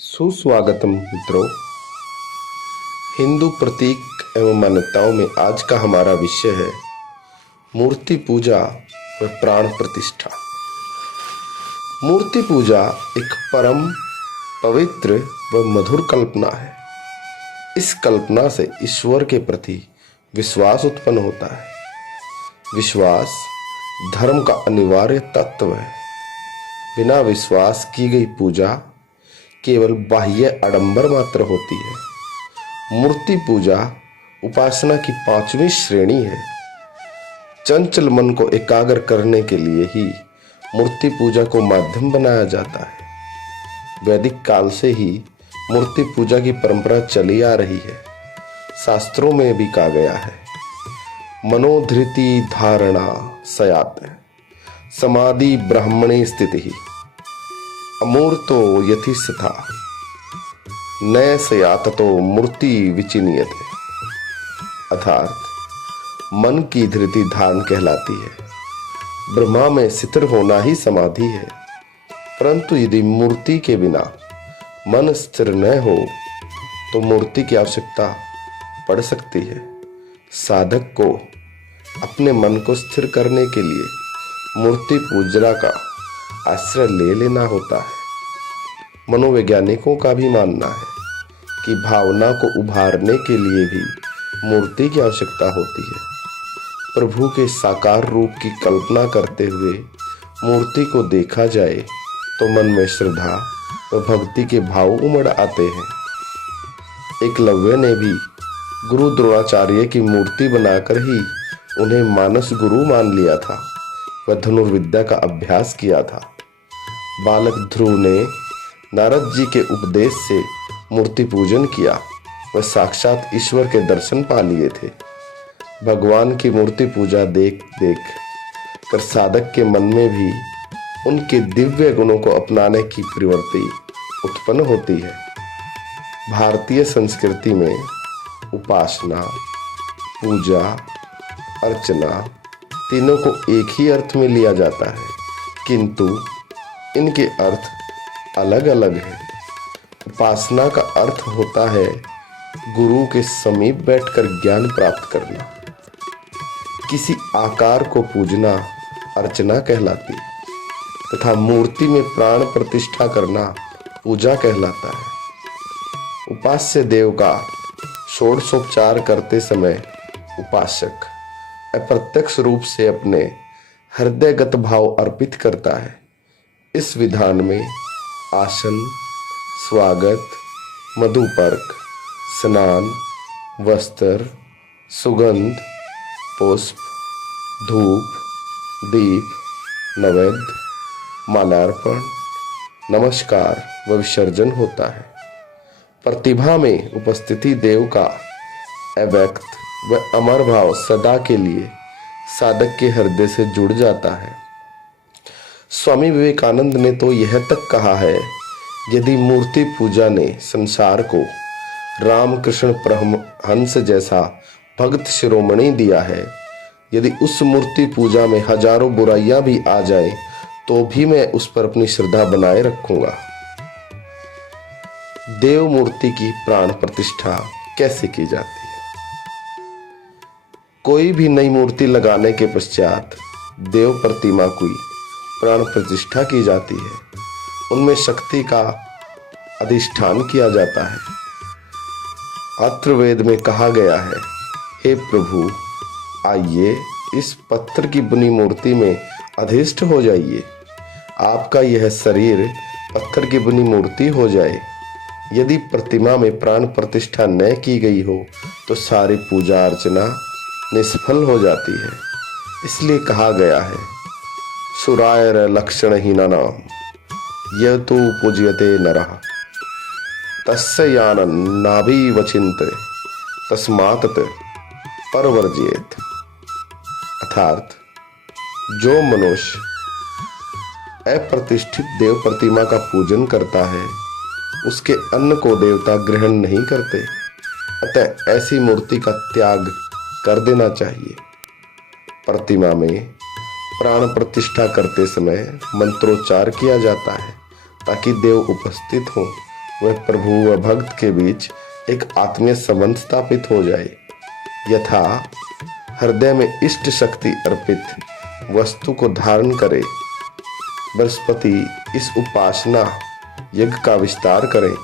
सुस्वागतम मित्रों। हिंदू प्रतीक एवं मान्यताओं में आज का हमारा विषय है मूर्ति पूजा व प्राण प्रतिष्ठा। मूर्ति पूजा एक परम पवित्र व मधुर कल्पना है। इस कल्पना से ईश्वर के प्रति विश्वास उत्पन्न होता है। विश्वास धर्म का अनिवार्य तत्व है। बिना विश्वास की गई पूजा केवल बाह्य आडंबर मात्र होती है। मूर्ति पूजा उपासना की 5वीं श्रेणी है। चंचल मन को एकाग्र करने के लिए ही मूर्ति पूजा को माध्यम बनाया जाता है। वैदिक काल से ही मूर्ति पूजा की परंपरा चली आ रही है। शास्त्रों में भी कहा गया है, मनोधृति धारणा सयात समाधि ब्राह्मणे स्थिति अमूर्तो यथिस्था न सयाततो मूर्ति विचिनीयते। अर्थात मन की धृति धारण कहलाती है। ब्रह्मा में स्थिर होना ही समाधि है। परंतु यदि मूर्ति के बिना मन स्थिर न हो तो मूर्ति की आवश्यकता पड़ सकती है। साधक को अपने मन को स्थिर करने के लिए मूर्ति पूजा का आश्रय ले लेना होता है। मनोवैज्ञानिकों का भी मानना है कि भावना को उभारने के लिए भी मूर्ति की आवश्यकता होती है। प्रभु के साकार रूप की कल्पना करते हुए मूर्ति को देखा जाए तो मन में श्रद्धा व भक्ति के भाव उमड़ आते हैं। एकलव्य ने भी गुरु द्रोणाचार्य की मूर्ति बनाकर ही उन्हें मानस गुरु मान लिया था। वह धनुर्विद्या का अभ्यास किया था। बालक ध्रुव ने नारद जी के उपदेश से मूर्ति पूजन किया। वह साक्षात ईश्वर के दर्शन पा लिए थे। भगवान की मूर्ति पूजा देख देख कर साधक के मन में भी उनके दिव्य गुणों को अपनाने की प्रवृत्ति उत्पन्न होती है। भारतीय संस्कृति में उपासना, पूजा, अर्चना तीनों को एक ही अर्थ में लिया जाता है, किंतु इनके अर्थ अलग अलग हैं। उपासना का अर्थ होता है गुरु के समीप बैठकर ज्ञान प्राप्त करना। किसी आकार को पूजना अर्चना कहलाती है तथा मूर्ति में प्राण प्रतिष्ठा करना पूजा कहलाता है। उपास्य देव का षोडशोपचार करते समय उपासक अप्रत्यक्ष रूप से अपने हृदयगत भाव अर्पित करता है। इस विधान में आसन, स्वागत, मधुपर्क, स्नान, वस्त्र, सुगंध, पुष्प, धूप, दीप, नैवेद्य, मालार्पण, नमस्कार व विसर्जन होता है। प्रतिभा में उपस्थिति देव का अव्यक्त व अमर भाव सदा के लिए साधक के हृदय से जुड़ जाता है। स्वामी विवेकानंद ने तो यह तक कहा है, यदि मूर्ति पूजा ने संसार को रामकृष्ण परमहंस जैसा भक्त शिरोमणि दिया है, यदि उस मूर्ति पूजा में हजारों बुराइयां भी आ जाएं, तो भी मैं उस पर अपनी श्रद्धा बनाए रखूंगा। देव मूर्ति की प्राण प्रतिष्ठा कैसे की जाती है? कोई भी नई मूर्ति लगाने के पश्चात देव प्रतिमा की प्राण प्रतिष्ठा की जाती है। उनमें शक्ति का अधिष्ठान किया जाता है। अथर्ववेद में कहा गया है, हे प्रभु, आइए इस पत्थर की बनी मूर्ति में अधिष्ठ हो जाइए। आपका यह शरीर पत्थर की बनी मूर्ति हो जाए। यदि प्रतिमा में प्राण प्रतिष्ठा न की गई हो तो सारी पूजा अर्चना निष्फल हो जाती है। इसलिए कहा गया है, सुरायर लक्षणहीनानाम यह तो पूज्यते नरः तस्य यानन नाभिवचिन्ते तस्मात् परवर्जयेत्। अर्थात जो मनुष्य अप्रतिष्ठित देव प्रतिमा का पूजन करता है, उसके अन्न को देवता ग्रहण नहीं करते। अतः ऐसी मूर्ति का त्याग कर देना चाहिए। प्रतिमा में प्राण प्रतिष्ठा करते समय मंत्रोच्चार किया जाता है ताकि देव उपस्थित हो वह प्रभु व भक्त के बीच एक आत्मीय संबंध स्थापित हो जाए। यथा हृदय में इष्ट शक्ति अर्पित वस्तु को धारण करे, बृहस्पति इस उपासना यज्ञ का विस्तार करें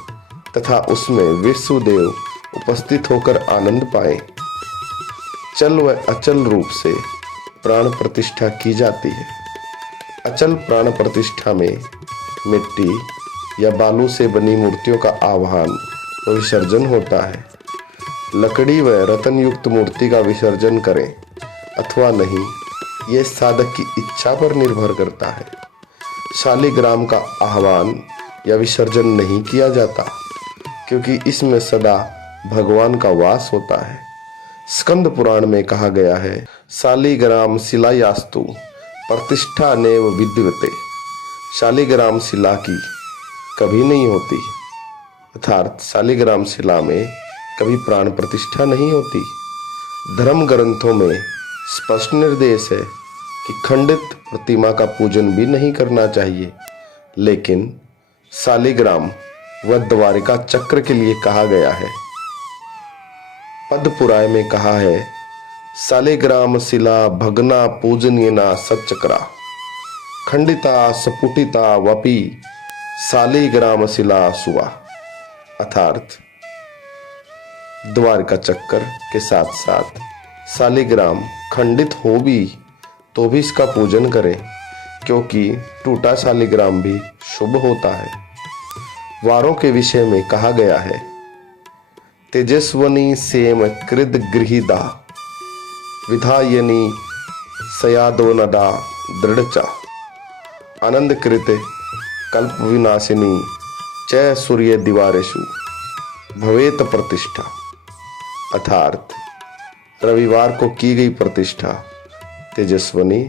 तथा उसमें विष्णुदेव उपस्थित होकर आनंद पाएं। चल व अचल रूप से प्राण प्रतिष्ठा की जाती है। अचल प्राण प्रतिष्ठा में मिट्टी या बालू से बनी मूर्तियों का आवाहन व विसर्जन होता है। लकड़ी व रतन युक्त मूर्ति का विसर्जन करें अथवा नहीं, यह साधक की इच्छा पर निर्भर करता है। शालिग्राम का आह्वान या विसर्जन नहीं किया जाता, क्योंकि इसमें सदा भगवान का वास होता है। स्कंद पुराण में कहा गया है, शालिग्राम शिलायास्तु प्रतिष्ठा नेव विद्यते। शालिग्राम शिला की कभी नहीं होती, अर्थात शालिग्राम शिला में कभी प्राण प्रतिष्ठा नहीं होती। धर्म ग्रंथों में स्पष्ट निर्देश है कि खंडित प्रतिमा का पूजन भी नहीं करना चाहिए, लेकिन शालिग्राम व द्वारिका चक्र के लिए कहा गया है। पद्मपुराण में कहा है, शालिग्राम शिला भगना पूजनीयना सच्चक्रा खंडिता सपुटिता वपि शालिग्राम शिला सुवा। अर्थात द्वारिका चक्र के साथ साथ शालिग्राम खंडित हो भी तो भी इसका पूजन करें, क्योंकि टूटा शालिग्राम भी शुभ होता है। वारों के विषय में कहा गया है, तेजस्वनी सेम कृद गृहीदा विधायनी सयादोनदा दृढ़चा आनंद कृत कल्प विनाशिनी च सूर्य दिवारेशु भवेत प्रतिष्ठा। अर्थात रविवार को की गई प्रतिष्ठा तेजस्वनी,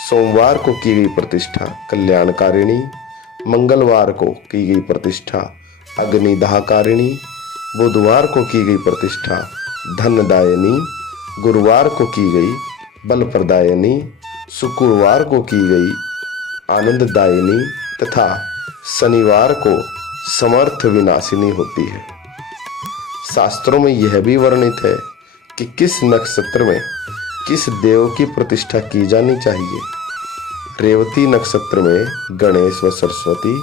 सोमवार को की गई प्रतिष्ठा कल्याणकारिणी, मंगलवार को की गई प्रतिष्ठा अग्निदाहकारिणी, बुधवार को की गई प्रतिष्ठा धनदायिनी, गुरुवार को की गई बल प्रदायिनी, शुक्रवार को की गई आनंददायिनी तथा शनिवार को समर्थ विनाशिनी होती है। शास्त्रों में यह भी वर्णित है कि किस नक्षत्र में किस देव की प्रतिष्ठा की जानी चाहिए। रेवती नक्षत्र में गणेश व सरस्वती,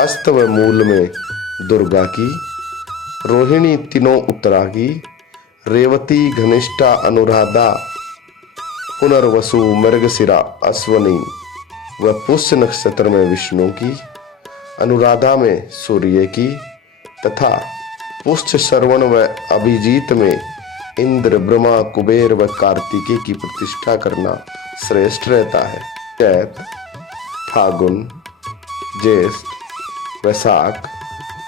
हस्त व मूल में दुर्गा की, रोहिणी तीनों उत्तरा की, रेवती घनिष्ठा अनुराधा पुनर्वसु मृगशिरा अश्वनी व पुष्य नक्षत्र में विष्णु की, अनुराधा में सूर्य की तथा पुष्य श्रवण व अभिजीत में इंद्र ब्रह्मा कुबेर व कार्तिकेय की प्रतिष्ठा करना श्रेष्ठ रहता है। चैत, फागुन, ज्येष्ठ, वैशाख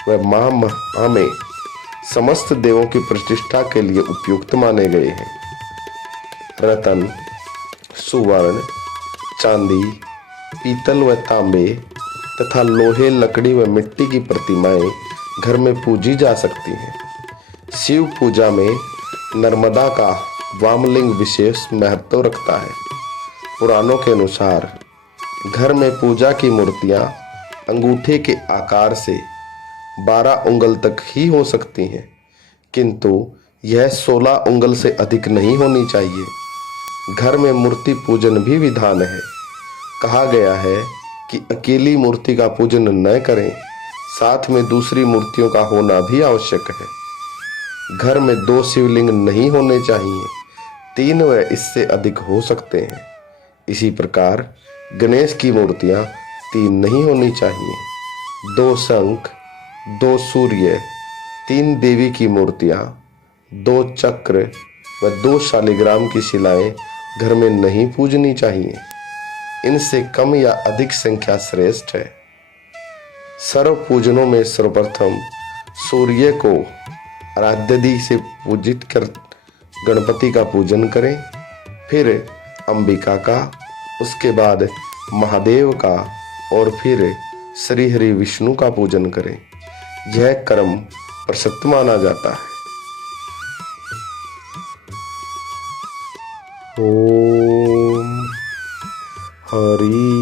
व माह में समस्त देवों की प्रतिष्ठा के लिए उपयुक्त माने गए हैं। रतन, सुवर्ण, चांदी, पीतल व तांबे तथा लोहे, लकड़ी व मिट्टी की प्रतिमाएं घर में पूजी जा सकती हैं। शिव पूजा में नर्मदा का वामलिंग विशेष महत्व रखता है। पुराणों के अनुसार घर में पूजा की मूर्तियां अंगूठे के आकार से 12 उंगल तक ही हो सकती हैं, किंतु यह 16 उंगल से अधिक नहीं होनी चाहिए। घर में मूर्ति पूजन भी विधान है। कहा गया है कि अकेली मूर्ति का पूजन न करें, साथ में दूसरी मूर्तियों का होना भी आवश्यक है। घर में 2 शिवलिंग नहीं होने चाहिए, 3 व इससे अधिक हो सकते हैं। इसी प्रकार गणेश की मूर्तियां 3 नहीं होनी चाहिए। 2 शंख, 2 सूर्य, 3 देवी की मूर्तियां, 2 चक्र व 2 शालिग्राम की शिलाएं घर में नहीं पूजनी चाहिए। इनसे कम या अधिक संख्या श्रेष्ठ है। सर्व पूजनों में सर्वप्रथम सूर्य को आराध्य से पूजित कर गणपति का पूजन करें, फिर अंबिका का, उसके बाद महादेव का और फिर श्री हरि विष्णु का पूजन करें। यह कर्म प्रशस्त माना जाता है। ओम हरि